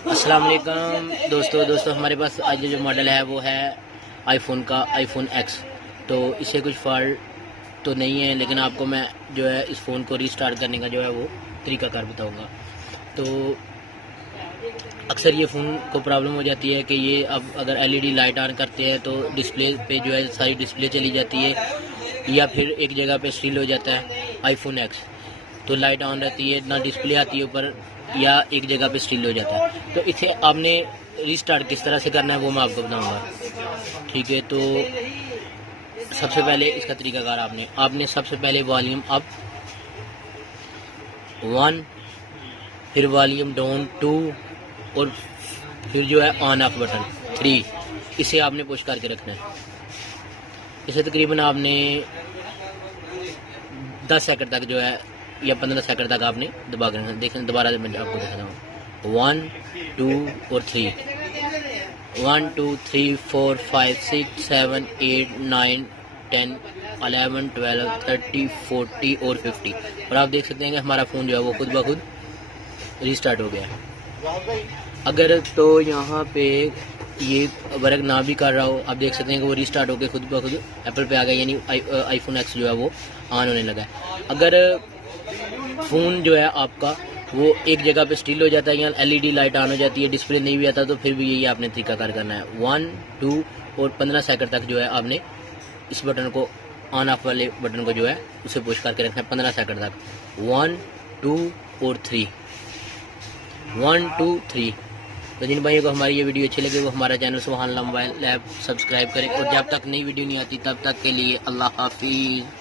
अस्सलाम वालेकुम दोस्तों हमारे पास आज जो मॉडल है वो है आईफोन का आईफोन एक्स। तो इसे कुछ फॉल्ट तो नहीं है, लेकिन आपको मैं जो है इस फ़ोन को रीस्टार्ट करने का जो है वो तरीकाकार बताऊंगा। तो अक्सर ये फ़ोन को प्रॉब्लम हो जाती है कि ये अब अगर एलईडी लाइट ऑन करते हैं तो डिस्प्ले पे जो है सारी डिस्प्ले चली जाती है, या फिर एक जगह पे स्टिल हो जाता है आईफोन एक्स। तो लाइट ऑन रहती है, ना डिस्प्ले आती है ऊपर, या एक जगह पे स्टिल हो जाता है। तो इसे आपने रीस्टार्ट किस तरह से करना है वो मैं आपको बताऊंगा, ठीक है। तो सबसे पहले इसका तरीकाकार आपने सबसे पहले वॉल्यूम अप 1, फिर वॉल्यूम डाउन 2, और फिर जो है ऑन ऑफ बटन 3, इसे आपने पुश करके रखना है। इसे तकरीबन आपने 10 सेकंड तक जो है या 15 सेकंड तक आपने दबा कर रखना। देखें दोबारा मैं आपको दिखाता हूँ 1, 2 और 3, 1, 2, 3, 4, 5, 6, 7, 8, 9, 10, 11, 12, 13, 40 और 50। और आप देख सकते हैं कि हमारा फ़ोन जो है वो खुद ब खुद रीस्टार्ट हो गया है। अगर तो यहाँ पे ये वर्क ना भी कर रहा हो, आप देख सकते हैं कि वो रीस्टार्ट होकर खुद ब खुद एप्पल पे आ गया, यानी आईफोन एक्स जो है वो ऑन होने लगा है। अगर फ़ोन जो है आपका वो एक जगह पे स्टिल हो जाता है या एलईडी लाइट ऑन हो जाती है, डिस्प्ले नहीं भी आता, तो फिर भी यही आपने तरीकाकार करना है। 1, 2 और 15 सेकंड तक जो है आपने इस बटन को, ऑन ऑफ वाले बटन को जो है उसे पुश करके रखना है 15 सेकंड तक। 1, 2 और 3, 1, 2, 3। तो जिन भाइयों को हमारी ये वीडियो अच्छी लगे वो हमारा चैनल सुभान अल्लाह मोबाइल लैब सब्सक्राइब करें, और जब तक नई वीडियो नहीं आती तब तक के लिए अल्लाह हाफिज़।